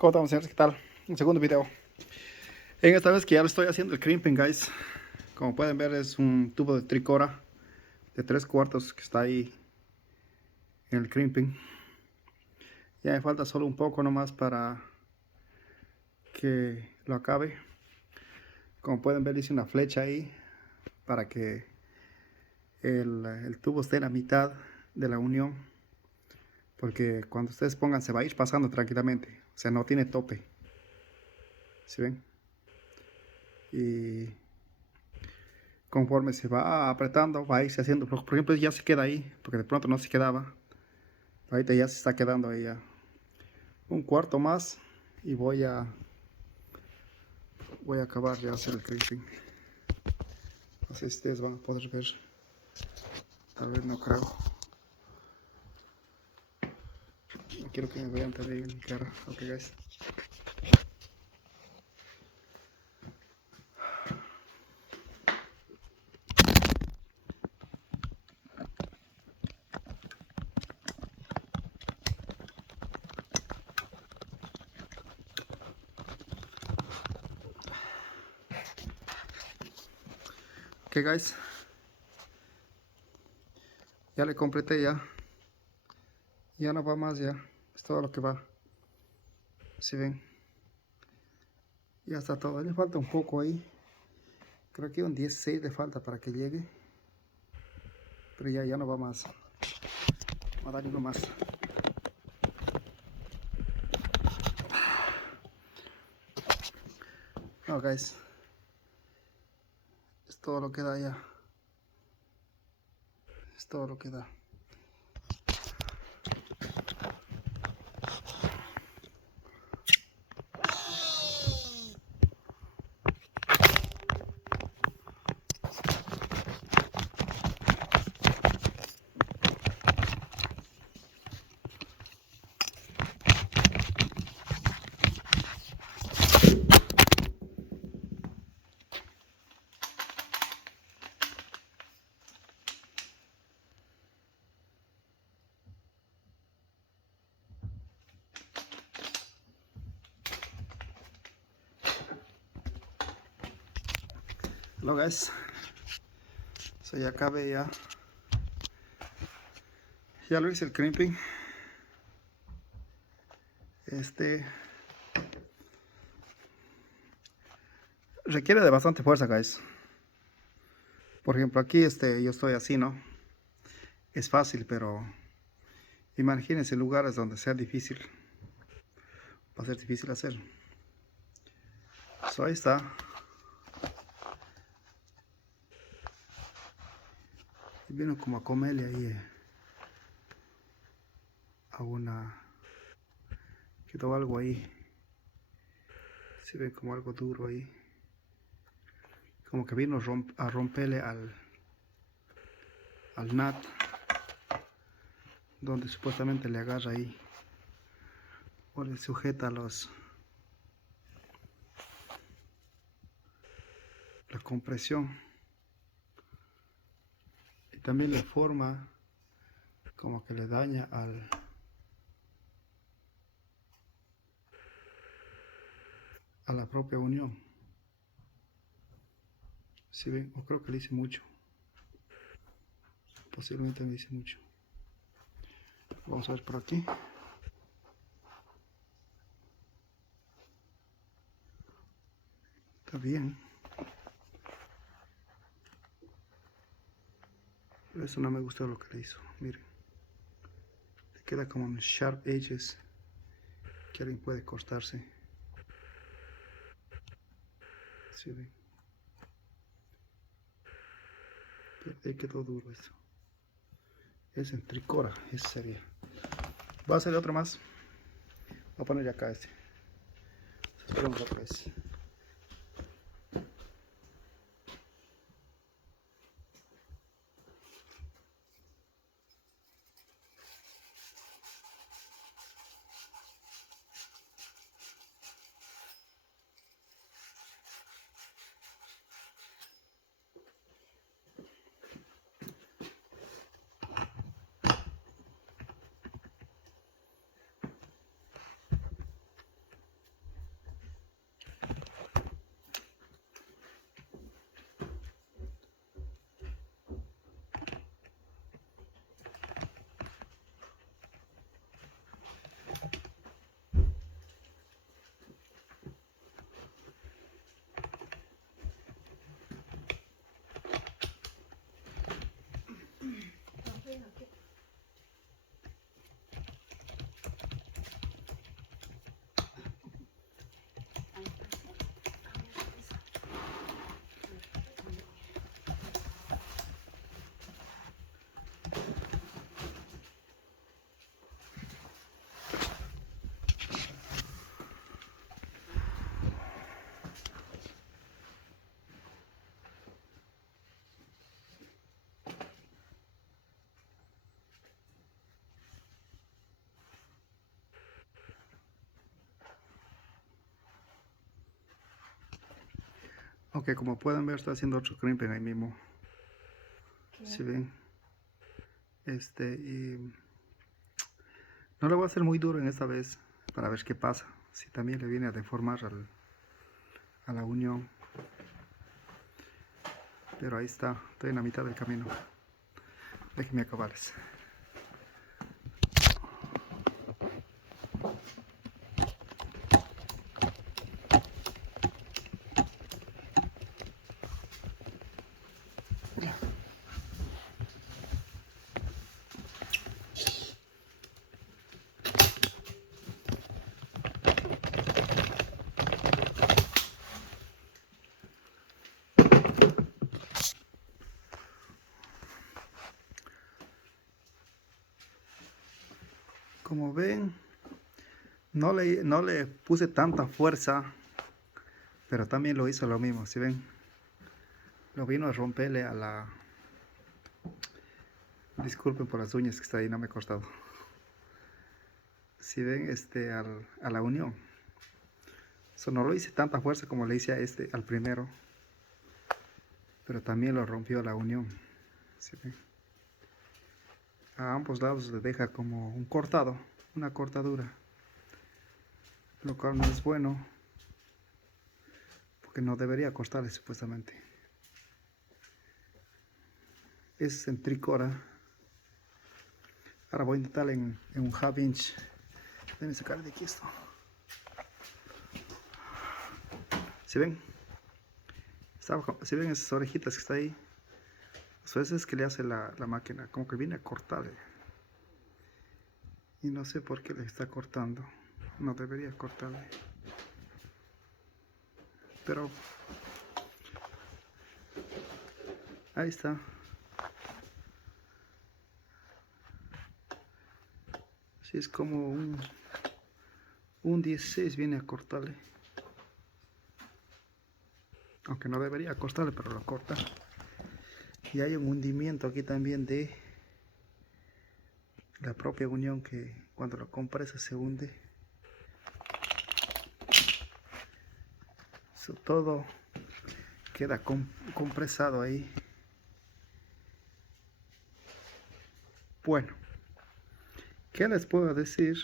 ¿Cómo estamos, señores? ¿Qué tal? Un segundo video. En esta vez que ya lo estoy haciendo el crimping, guys. Como pueden ver, es un tubo de tricora de 3/4 que está ahí en el crimping. Ya me falta solo un poco nomás para que lo acabe. Como pueden ver, hice una flecha ahí para que el tubo esté en la mitad de la unión. Porque cuando ustedes pongan, se va a ir pasando tranquilamente. O sea, no tiene tope. ¿Sí ven? Y conforme se va apretando, va a irse haciendo. Por ejemplo, ya se queda ahí, porque de pronto no se quedaba. Ahorita ya se está quedando ahí ya. Un cuarto más y voy a acabar de hacer el crimping. No sé si ustedes van a poder ver. Tal vez no creo. No quiero que me vean también en mi cara. Ok, guys. Ok, guys. Ya le completé ya. Ya no va más ya. Es todo lo que va. Si ven. Ya está todo. Le falta un poco ahí. Creo que un 16 le falta para que llegue. Pero ya no va más. Va a dar uno más. No, guys. Es todo lo que da ya. Es todo lo que da. Hello, guys. So ya acabé ya. Ya lo hice el crimping. Requiere de bastante fuerza, guys. Por ejemplo, aquí yo estoy así, ¿no? Es fácil, pero imagínense lugares donde sea difícil. Va a ser difícil hacer. So, ahí está. Y vino como a comerle ahí a una... Quedó algo ahí. Se ve como algo duro ahí. Como que vino a romperle al nut. Donde supuestamente le agarra ahí. O le sujeta la compresión. Y también le forma como que le daña a la propia unión. Si ven, o creo que le hice mucho. Posiblemente me hice mucho. Vamos a ver por aquí. Está bien. Pero eso no me gustó lo que le hizo. Miren. Le queda como en sharp edges. Que alguien puede cortarse. ¿Sí ven? Pero ahí quedó duro eso. Es en tricora. Ese sería. Voy a hacer otro más. Voy a poner acá este. Esperamos otra vez. Ok, como pueden ver, estoy haciendo otro crimping ahí mismo. Si ven. Y no lo voy a hacer muy duro en esta vez para ver qué pasa. Si también le viene a deformar a la unión. Pero ahí está, estoy en la mitad del camino. Déjenme acabarles. Como ven, no le puse tanta fuerza, pero también lo hizo lo mismo, si ven. Lo vino a romperle a la... Disculpen por las uñas que está ahí, no me he cortado. Si ven, a la unión. So, no lo hice tanta fuerza como le hice a al primero, pero también lo rompió la unión. ¿Sí ven? A ambos lados le deja como un cortado, una cortadura, lo cual no es bueno, porque no debería cortarle supuestamente. Es en tricora. Ahora voy a intentar en un half inch. Déjenme sacar de aquí esto. ¿Sí ven? ¿Sí ven esas orejitas que está ahí? A veces que le hace la máquina, como que viene a cortarle. Y no sé por qué le está cortando. No debería cortarle. Pero ahí está. Si es como un 16 viene a cortarle. Aunque no debería cortarle, pero lo corta. Y hay un hundimiento aquí también de la propia unión, que cuando lo compresa se hunde. Eso todo queda compresado ahí. Bueno, ¿qué les puedo decir?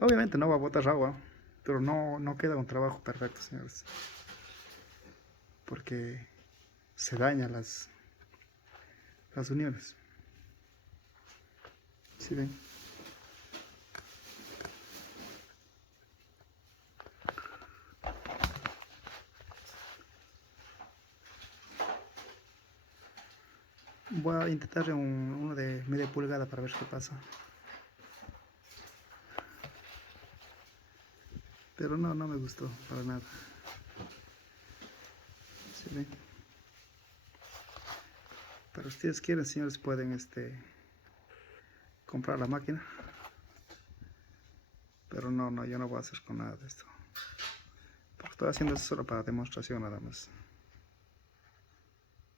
Obviamente no va a botar agua, pero no queda un trabajo perfecto, señores. Porque se dañan las uniones. ¿Sí ven? Voy a intentar uno de media pulgada para ver qué pasa. Pero no me gustó para nada. ¿Sí ven? Pero si ustedes quieren, señores, pueden comprar la máquina. Pero no, yo no voy a hacer con nada de esto. Porque estoy haciendo esto solo para demostración nada más.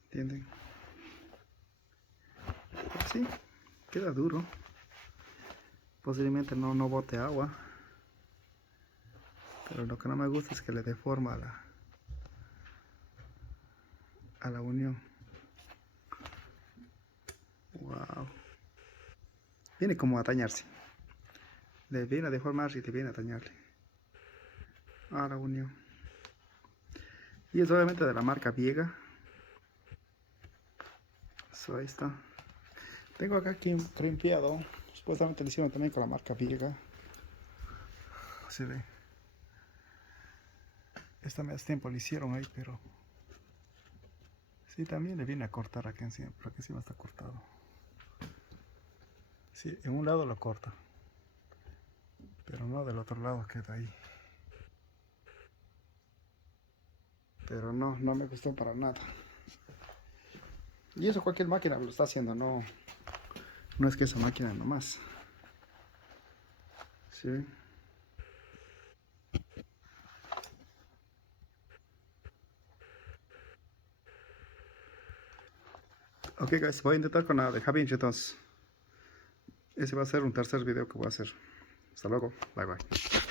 ¿Entienden? Pero sí, queda duro. Posiblemente no bote agua. Pero lo que no me gusta es que le deforma a la unión. Wow. Viene como a dañarse. Le viene a deformar y le viene a dañarle a la unión. Y es obviamente de la marca Viega. So, ahí está. Tengo acá crimpeado. Supuestamente lo hicieron también con la marca Viega. Se ve. Esta más tiempo lo hicieron ahí, pero sí, también le viene a cortar aquí encima. Pero aquí encima está cortado. Sí, en un lado lo corta, pero no del otro lado, queda ahí. Pero no me gustó para nada. Y eso cualquier máquina lo está haciendo, no es que esa máquina nomás. ¿Sí ven? Ok guys, voy a intentar con la de Javi entonces. Ese va a ser un tercer video que voy a hacer. Hasta luego, bye bye.